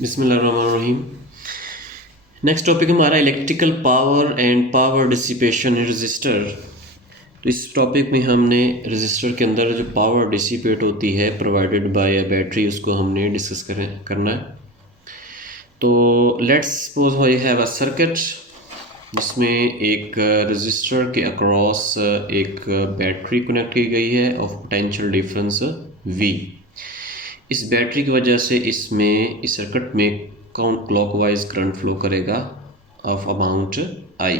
बिस्मिल्लाहिर्रहमानिर्रहीम। Next topic हमारा electrical power and power dissipation in register. तो इस टॉपिक में हमने रजिस्टर के अंदर जो पावर डिसिपेट होती है प्रोवाइडेड बाय अ बैटरी उसको हमने डिस्कस करना है। तो let's suppose I have a circuit जिसमें एक रजिस्टर के अक्रॉस एक बैटरी कनेक्ट की गई है ऑफ पोटेंशियल डिफरेंस V। इस बैटरी की वजह से इसमें इस सर्किट में काउंट क्लॉकवाइज करंट फ्लो करेगा ऑफ अमाउंट I।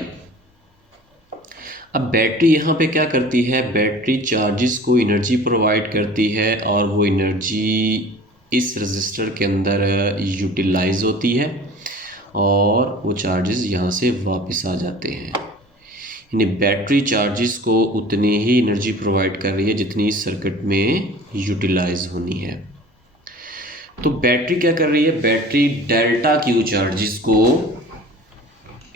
अब बैटरी यहाँ पे क्या करती है, बैटरी चार्जेस को एनर्जी प्रोवाइड करती है और वो एनर्जी इस रजिस्टर के अंदर यूटिलाइज होती है और वो चार्जेस यहाँ से वापस आ जाते हैं। यानी बैटरी चार्जेस को उतनी ही एनर्जी प्रोवाइड कर रही है जितनी इस सर्किट में यूटिलाइज होनी है। तो बैटरी क्या कर रही है, बैटरी डेल्टा क्यू चार्जेस को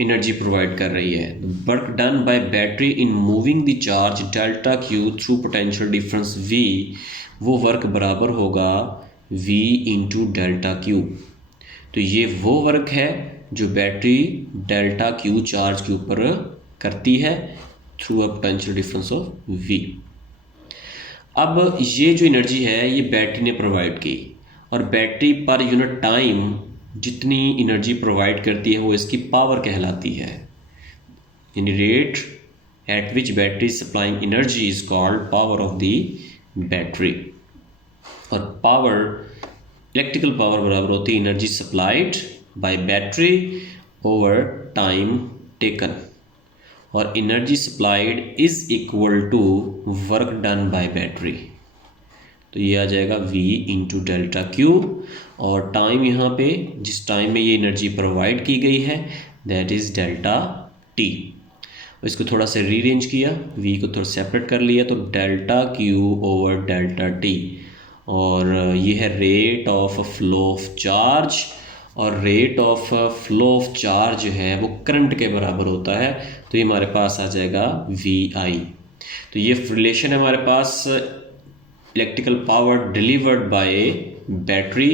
एनर्जी प्रोवाइड कर रही है। Work done by battery in moving the charge delta Q through potential difference V, वो वर्क बराबर होगा V इंटू डेल्टा क्यू। तो ये वो वर्क है जो बैटरी डेल्टा क्यू चार्ज के ऊपर करती है through a potential difference of V। अब ये जो एनर्जी है ये बैटरी ने प्रोवाइड की और बैटरी पर यूनिट टाइम जितनी एनर्जी प्रोवाइड करती है वो इसकी पावर कहलाती है। यानी rate at which battery supplying energy is called power of the battery. और पावर, इलेक्ट्रिकल पावर बराबर होती है energy supplied by battery over time taken, और energy supplied is equal to work done by battery. तो ये आ जाएगा V into delta Q, और टाइम यहाँ पे जिस टाइम में ये एनर्जी प्रोवाइड की गई है दैट इज़ डेल्टा T। इसको थोड़ा सा रीअरेंज किया, V को थोड़ा सेपरेट कर लिया तो delta Q over delta T, और ये है rate of flow of charge, और rate of flow of charge जो है वो करंट के बराबर होता है। तो ये हमारे पास आ जाएगा VI। तो ये रिलेशन है हमारे पास electrical power delivered by battery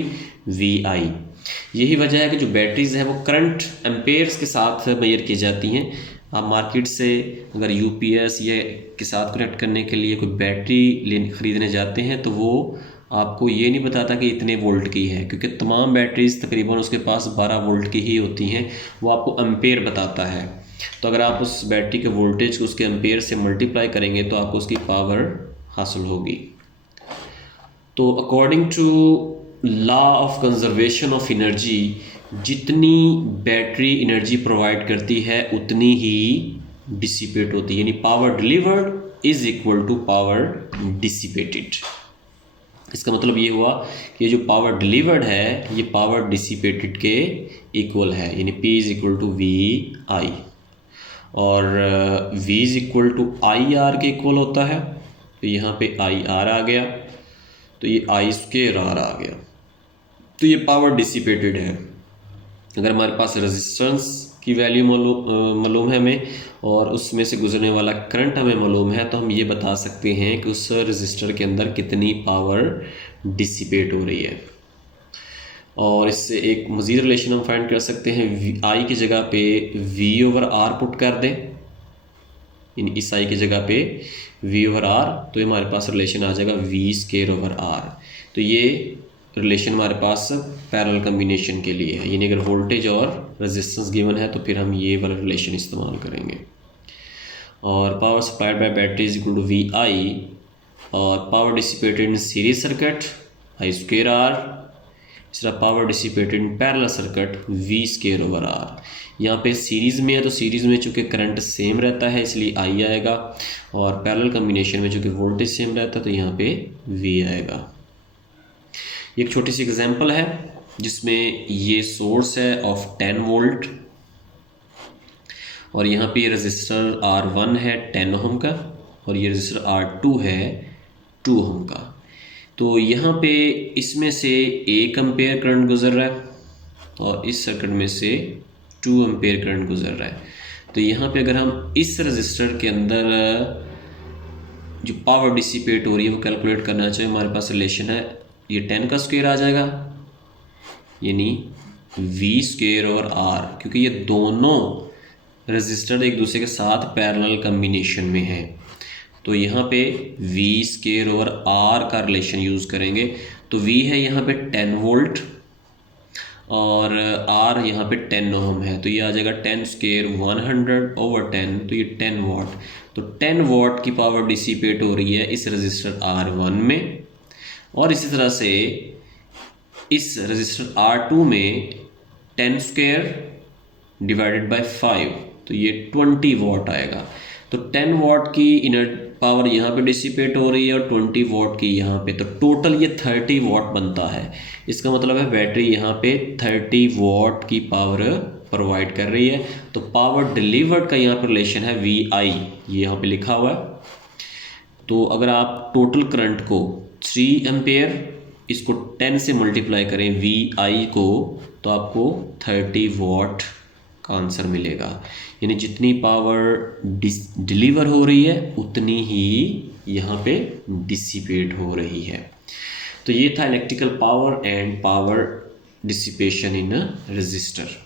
VI। यही वजह है कि जो बैटरीज हैं वो करंट एम्पेयर्स के साथ मेजर की जाती हैं। आप मार्केट से अगर UPS या के साथ कनेक्ट करने के लिए कोई बैटरी ख़रीदने जाते हैं तो वो आपको ये नहीं बताता कि इतने वोल्ट की है, क्योंकि तमाम बैटरीज तकरीबन उसके पास 12 वोल्ट की ही होती हैं। वो आपको एम्पेयर बताता है। तो अगर आप उस बैटरी के वोल्टेज को उसके एम्पेयर से मल्टीप्लाई करेंगे तो आपको उसकी पावर हासिल होगी। तो according to law of conservation of energy, जितनी बैटरी एनर्जी प्रोवाइड करती है उतनी ही डिसिपेट होती है। यानी power delivered is equal to power dissipated. इसका मतलब ये हुआ कि जो पावर डिलीवर्ड है ये पावर डिसिपेटेड के इक्वल है, यानी P is equal to VI, और V is equal to IR के इक्वल होता है। तो यहाँ पे IR आ गया, तो ये I स्क्वायर R आ गया। तो ये पावर डिसिपेटेड है। अगर हमारे पास रेजिस्टेंस की वैल्यू मालूम है हमें और उसमें से गुजरने वाला करंट हमें मालूम है तो हम ये बता सकते हैं कि उस रेजिस्टर के अंदर कितनी पावर डिसिपेट हो रही है। और इससे एक मज़ीद रिलेशन हम फाइंड कर सकते हैं। I की जगह पे V ओवर R पुट कर दें, यानी इस I की जगह पे V ओवर R, तो ये हमारे पास रिलेशन आ जाएगा V स्क्वायर ओवर R। तो ये रिलेशन हमारे पास पैरेलल कम्बिनेशन के लिए है, यानी अगर वोल्टेज और रेजिस्टेंस गिवन है तो फिर हम ये वाला रिलेशन इस्तेमाल करेंगे। और power supplied by battery is equal to VI, और power dissipated in series circuit I square R, इस तरह power dissipated in parallel circuit V square over R। यहाँ पे सीरीज़ में है तो सीरीज़ में चूँकि करंट सेम रहता है इसलिए I आएगा, और पैरेलल कम्बिनेशन में चूँकि वोल्टेज सेम रहता है तो यहाँ पे V आएगा। एक छोटी सी एग्जांपल है जिसमें ये सोर्स है ऑफ 10 वोल्ट और यहाँ पे रेजिस्टर R1 है 10 ओम का और ये रेजिस्टर R2 है 2 ओम का। तो यहाँ पे इसमें से 1 एम्पेयर करंट गुजर रहा है और इस सर्किट में से 2 एम्पेयर करंट गुजर रहा है। तो यहाँ पे अगर हम इस रेजिस्टर के अंदर जो पावर डिसिपेट हो रही है वो कैलकुलेट करना चाहिए, हमारे पास रिलेशन है, ये 10 का स्क्वायर आ जाएगा यानी वी स्क्वायर और आर, क्योंकि ये दोनों रजिस्टर एक दूसरे के साथ पैरेलल कम्बिनेशन में है, तो यहाँ पे वी स्क्वायर और आर का रिलेशन यूज़ करेंगे। तो वी है यहाँ पे 10 वोल्ट और आर यहाँ पे 10 ओम है, तो ये आ जाएगा 10 स्क्वायर 100/10, तो ये 10 वाट। तो 10 वाट की पावर डिसिपेट हो रही है इस रजिस्टर R1 में, और इसी तरह से इस रजिस्टर R2 में 10 स्क्वायर डिवाइडेड बाय 5, तो ये 20 वाट आएगा। तो 10 वाट की इनर पावर यहाँ पे डिसिपेट हो रही है और 20 वाट की यहाँ पे, तो टोटल ये 30 वाट बनता है। इसका मतलब है बैटरी यहाँ पे 30 वाट की पावर प्रोवाइड कर रही है। तो पावर डिलीवर्ड का यहाँ पर रिलेशन है VI, ये यहाँ पे लिखा हुआ है। तो अगर आप टोटल करंट को 3 एम्पेयर इसको 10 से मल्टीप्लाई करें VI को, तो आपको 30 वाट का आंसर मिलेगा। यानी जितनी पावर डिलीवर हो रही है उतनी ही यहाँ पे डिसिपेट हो रही है। तो ये था electrical power and power dissipation in a resistor.